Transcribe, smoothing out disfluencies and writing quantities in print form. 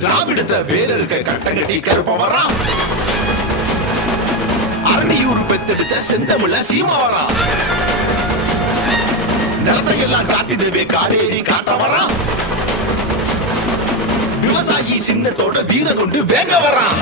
திராவிடத்தை வேற இருக்க கட்டங்கட்டி கருப்ப வரான். அரணியூர் பெத்தெடுத்த செந்தமிழ சீமா வரான். நிலத்தையெல்லாம் காத்திடவே காடேறி காட்ட வரான். விவசாயி சின்னத்தோட வீர கொண்டு வேங்க வரான்.